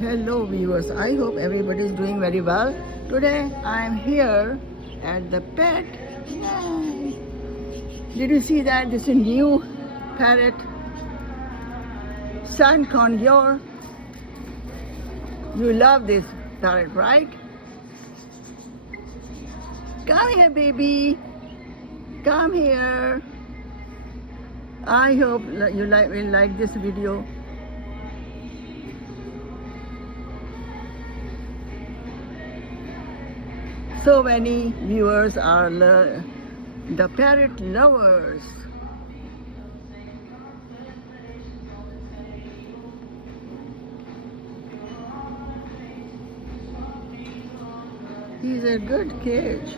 Hello viewers, I hope everybody is doing very well. Today I am here at the pet. Yay. Did you see that? This is a new parrot, conure. You love this parrot, right? Come here, baby. Come here. I hope you will like this video. So many viewers are the parrot lovers. He's a good cage.